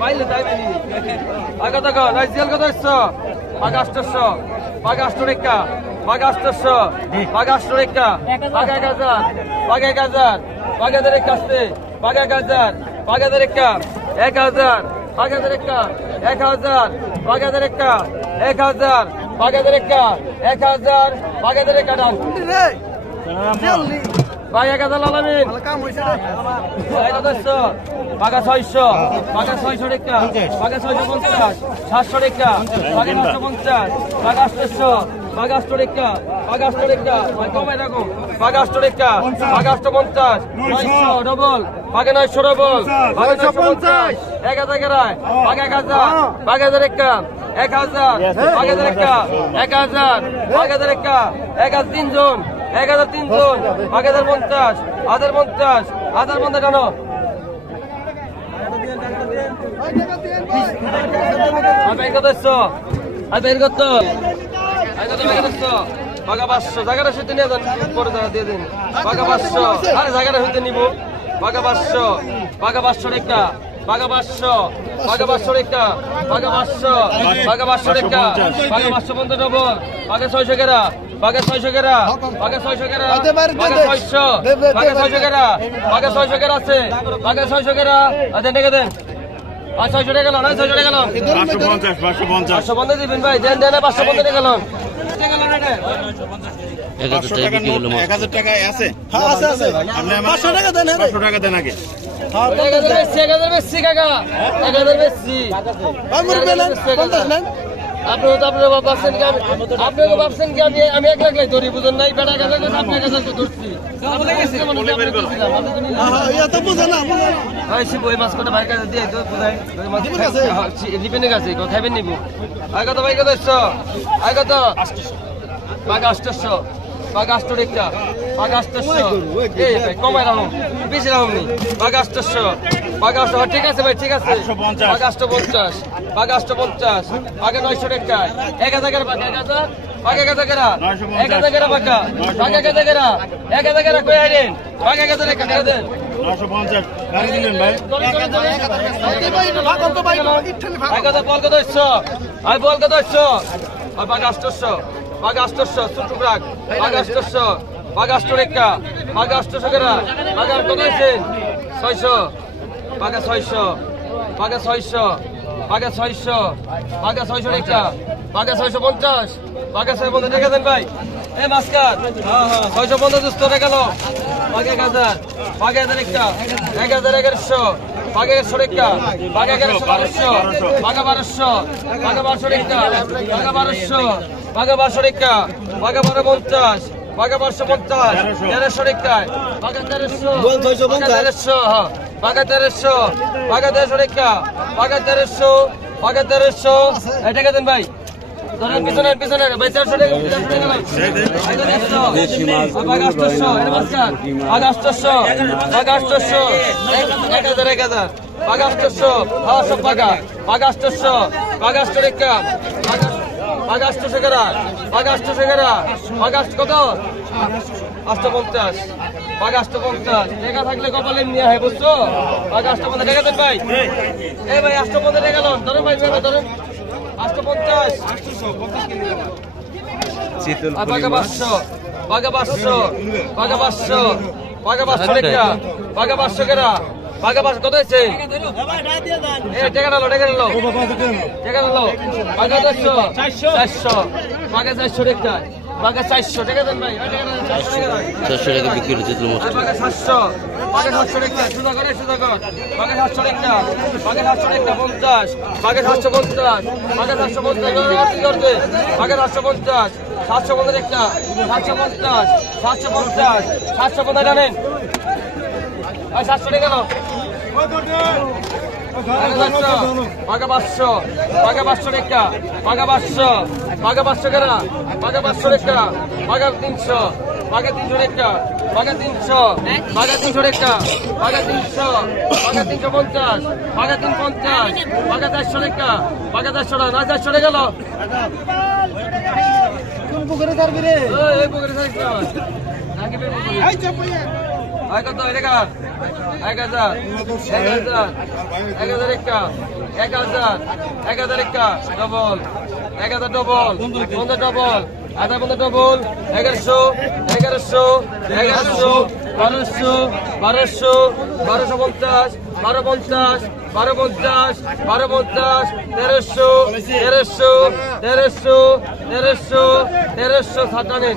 পাইলে তাই নি আগা দেখো লাইসিয়াল কত ইচ্ছো পাগা 800 পাগা 800 রেখা পাগা 800 পাগা 800 রেখা পাগা 1000 পাগা 1000 পাগা দের কাছে পাগা 1000 পাগা দের রেখা 1000 পাগা দের রেখা 1000 পাগা দের রেখা 1000 পাগা দের রেখা 1000 পাগা দের রেখা ডান ভাই 1000 লালামিন কাম হইছে রে ভাই কত ইচ্ছো পাগা 600 পাগা 600 রেখা পাগা 650 700 রেখা পাগা 750 পাগা 800 পাগা 800 রেখা পাগা 800 রেখা ভাই কমাই রাখো পাগা 800 রেখা পাগা 850 900 ডবল পাগা 900 ডবল পাগা 950 1000 গরায় পাগা 1000 পাগা রেখা 1000 পাগা রেখা 1000 পাগা রেখা 1003 জন 1003 জন পাগা 50 50 50 জানো আমি কত ইচ্ছো আমি কত পাগা 500 জায়গাটা সেটা নিয়ে যান পরে দিয়ে দিন পাগা 500 আরে জায়গাটা হইতে নিব পাগা 500 পাগা 500 রেখা পাগা 500 পাগা 500 রেখা পাগা 500 পাগা 500 রেখা পাগা 550 ডবল পাগা 600 গেরা পাগা 600 গেরা পাগা 600 গেরা পাগা 600 পাগা 600 গেরা পাগা 600 গেরা আছে পাগা 600 গেরা আচ্ছা দেখে দেন 500 টাকা গেল না 600 টাকা গেল 550 দিবেন ভাই দেন দেন 550 টাকা গেল 1000 টাকা আছে হ্যাঁ আছে আছে আপনি 500 টাকা দেন 500 টাকা দেন আগে 1000 বেশি কাকা 1000 বেশি আমার বেলা 50 নেন আপনি তো আপনার ভাবছেন কি আপনি তো ভাবছেন কি আমি 1 লাখ লাই ধরি বুঝুন নাই বেটা কাছে আপনার কাছে তো ধরছি হ্যাঁ এটা বুঝা না ভাই শিব ওই মাছ কোটা ভাই কাছে দিয়ে তো বুঝাই মাছ দিবেন কাছে খাইবেন নিব আগে তো ভাই কত ইচ্ছো আগে তো 800 পাগা 800 পাগা 800 রেখা পাগা 800 এই ভাই কমাই রাখো বেশি রাখো নি পাগা 800 পাগা 800 ঠিক আছে ভাই ঠিক আছে পাগা 850 পাগা 850 পাগা 900 রেখা 1000 টাকা পাগা 1000 পাগা 1000 টাকা 1000 টাকা পাগা পাগা 1000 টাকা 1000 টাকা কই আইলেন পাগা 1000 টাকা টাকা দেন 950 গাড়ি দিলেন ভাই পাগা তো বল কত ইচ্ছো আই বল কত ইচ্ছো আর পাগা 800 পাগা 800 ছোট রাখ পাগা 800 পাগা 800 রেখা পাগা 800 টাকা পাগা কত হইছে 600 পাগা 600 পাগা 600 পাগা 600 পাগা 600 রেখা পাগা 650 পাগা 650 টাকা দেন ভাই এই মাস্কার হ্যাঁ হ্যাঁ 650 টাকা গেল পাগা 1000 পাগা 1000 রেখা 1100 পাগা 100 রেখা পাগা 1200 পাগা 1200 পাগা 1200 রেখা পাগা 1200 পাগা 1200 রেখা পাগা 1250 পাগা 550 1300 রেখা পাগা 1300 হ্যাঁ পাগা 1300 পাগা 1300 রেখা পাগা 1300 পাগা 1300 এই টাকা দেন ভাই ধরেন পিছনে ভাই 400 টাকা পাগা 800 এটা মাস্টার পাগা 800 পাগা 800 1000 পাগা 800 হ্যাঁ সব পাগা পাগা 800 পাগা 800 রেখা পাগা 800 টাকা পাগা 800 টাকা পাগা কত 850 পাগা 850 টাকা থাকলে কপালে নিয়ে হয় বুঝছো পাগা 850 টাকা দেন ভাই এই ভাই 850 টাকা লোন ধরো ভাই ধরেন 850 পাগা 500 পাগা 500 পাগা 500 পাগা 500 টাকা পাগা 500 টাকা পাগা 500 কত হয়েছে এই টাকা নাও পাগা 400 পাগা 400 টাকা পাগা 400 টাকা দেন ভাই 400 টাকা বিক্রি হচ্ছে পাগা 700 পাগা 700 টাকা সুদা করে পাগা 700 টাকা পাগা 700 টাকা 50 পাগা 750 পাগা 750 করবে পাগা 750 750 টাকা 750 জানেন আর 700 টাকা নাও পাগা 500 পাগা 500 টাকা পাগা 500 পাগা 500 টাকা পাগা 500 টাকা পাগা 300 পাগা 300 টাকা পাগা 300 পাগা 300 টাকা পাগা 300 পাগা 350 পাগা 350 পাগা 400 টাকা পাগা 400 টাকা না 400 টাকা গেল কোন পুকুরে ধরবি রে এই পুকুরে ধরিস না নাকি বে এই কত টাকা 1000 1000 একা 1000 একা ডবল 1000 ডবল 15 ডবল আধা 15 ডবল 1100 1250 1250 1250 1250 1250 1300 1300 1300 1300 1300 সাতানেন